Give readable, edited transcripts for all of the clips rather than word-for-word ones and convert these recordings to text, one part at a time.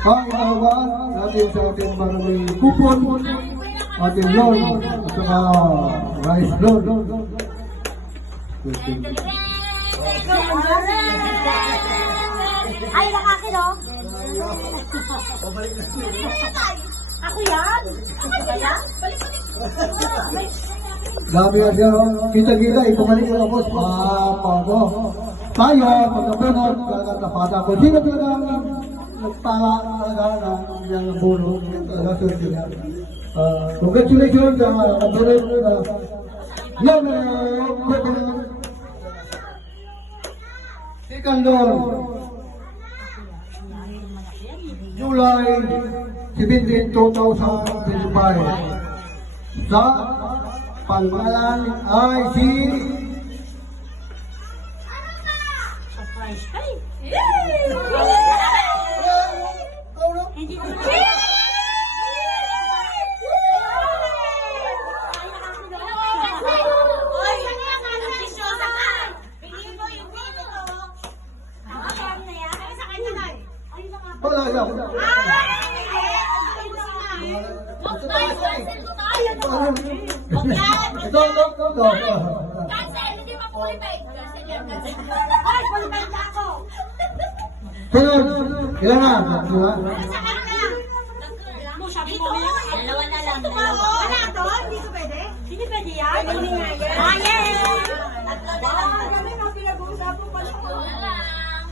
ang inahawan natin sa ating maraming kupon, ating loan, at saka rice loan. Ay, nakakin o. Ako yan. Ako yan. Dami yan siya, kita-kita, ipumalik ko ako sa papa mo. Tayo, pagkapunod, kakatapata ko. Sino talagang nagtala talaga ng iyang bulo, talaga susi niya. Congratulations sa kapunod na second Lord, July 17, 2025. Sa pangalan ay si Sunod, ilan na? Dalawa? Dalawa na lang. Wala to? Hindi ko pwede? Hindi pwede yan? Hindi nga yan. Ah, yes! Tatlo na lang. Kami mga pinag-uusapan pa lang. Wala lang.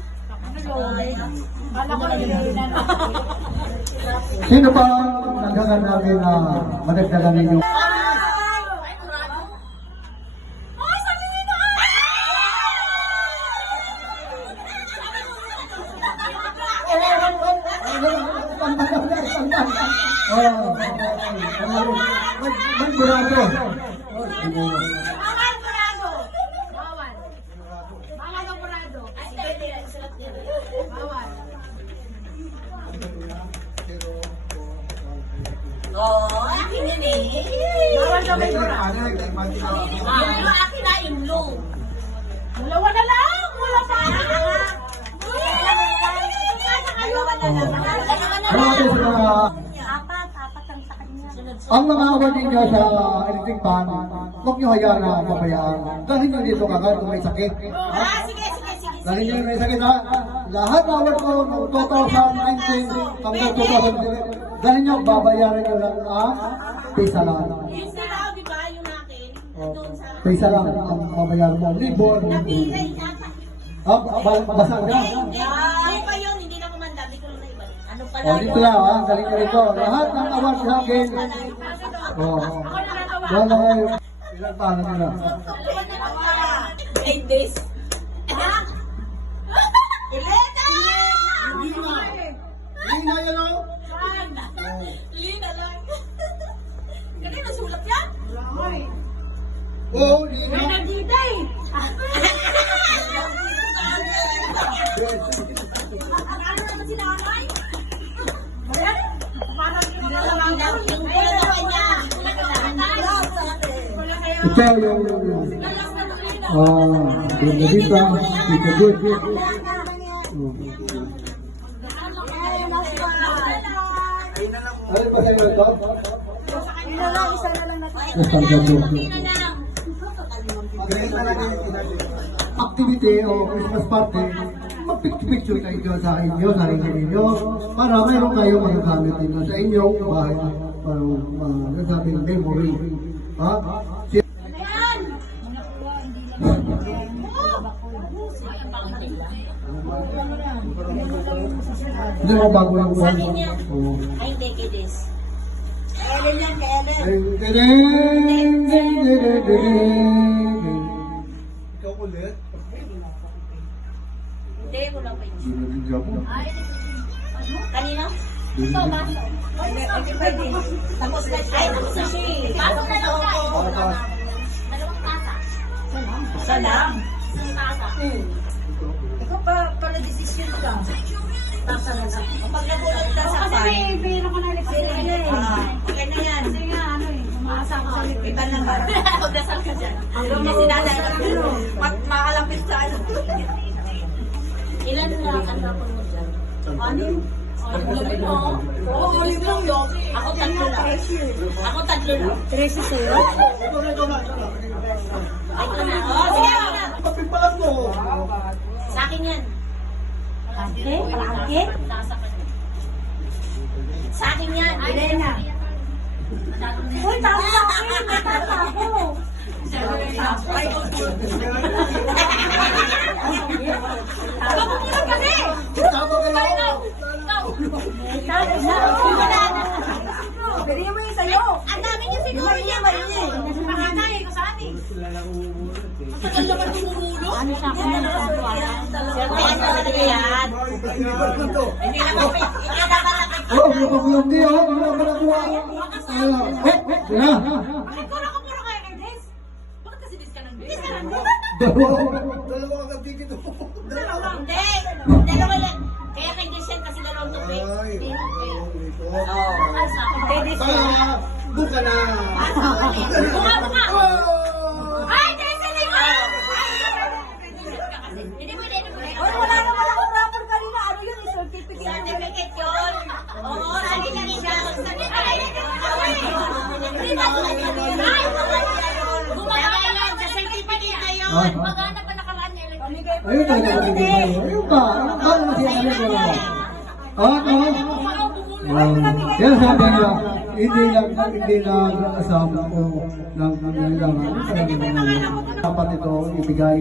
Kala ko na lang. Sino pa naghagan namin na madagdagan ninyo? Magburado. Oo, akin yun eh. Bawal ka may burado. Pero akin na yung blue. Dalawa na lang! Wala pa! Dalawa na lang. Apat ang sa kanya. Ang mga award ninyo sa electric fan, huwag nyo hayaan na pabayaan. Dahil nyo dito kagad kung may sakit. Sige. Dahil nyo may sakit ha. Lahat na award ko noong 2019 hanggang 2017. Dahil nyo, babayaran nyo lang ang pisa lang. Yung sila, di ba? Yung akin. Doon sa... Pisa lang ang babayaran mo. Libon. Basa ka. Ano pa yun? Hindi na kumanda. Di ko na iba. Ano pala O, dito lang ha. Galing ka rito. Lahat ng award sa akin. O, wala kayo. Ilang paano nila? 8 days. Ilena! Lina yan o. Lina lang. Ganun ang sulat yan? Oo, Lina. May nagdita eh. Ano naman si nanay? Ito yung Bernadita, Tita Jess. Ano ba sa'yo ito? Activity o Christmas party, mag-picture kayo sa inyo, sa inyo, para mayroon kayong magagamit ninyo sa inyong bahay para nasabing memory. Ha? Hindi mo bago lang po. Ay, hindi, kidis. Ellen yan, Ellen. Ikaw ulit? Hindi, wala pa yun. Hindi mo. Kanina? Ito, baso. Tapos na siya. Ay, tapos na siya. Baso na lang tayo. Dalawang tasa. Salam? Isang tasa. Ikaw pa pala decision ka. Tasa na lang. Kapag nagulat ka sa Kasi pan. may biro ko na lipat na yan. Okay na yan. Kasi nga ano eh, umaasa ko sa lipat. Iba na ba? Huwag dasal ka dyan. Huwag na sinanay. Makalapit sa ano. Ilan na ang tapon mo dyan? Anim? Oo, libreng yoki. Ako tatlo lang. Ako tatlo lang. 13 sa'yo. Ito na. Ako na. Oh, sige, ako na. Papipalas mo. Sa akin yan. Ante? Palangke? Sa akin yan. Elena. Uy, tao sa akin. May tata ako. Magpupunod kasi! Tama ka lang. May tata na. Bigyan mo yung sa'yo. Ang dami niyo siguro niya. Panganay ko sa atin. Matagal naman tumuhulog. Ano sa akin na nagkakawa? Kaya talaga yan. Hindi na kapit. Hindi na kapit. Oh, yung di oh. Ano ba nakuha? Sina. Bakit ko na puro kayo kay Des? Bakit kasi Des ka nang Des? Des ka nang Dalawa kang ticket oh. Hindi. Dalawa lang. Kaya kay Des yan kasi dalawang tupik. Buka na. Bunga! Ay, Des! Hindi mo! Hindi mo, hindi mo. Uy, wala naman akong rapper kanina. Ano yun? Certificate. Certificate yun. Oo, lagi lang siya. Hindi ba ito? Ay, bumaba yan sa certificate na yun. Maganda pa nakaraan niya. Ayun na, ayun pa. Ano na siya kami ko? Ano? Yan sabi nila, hindi lang kasama ko ng kailangan. Dapat ito ibigay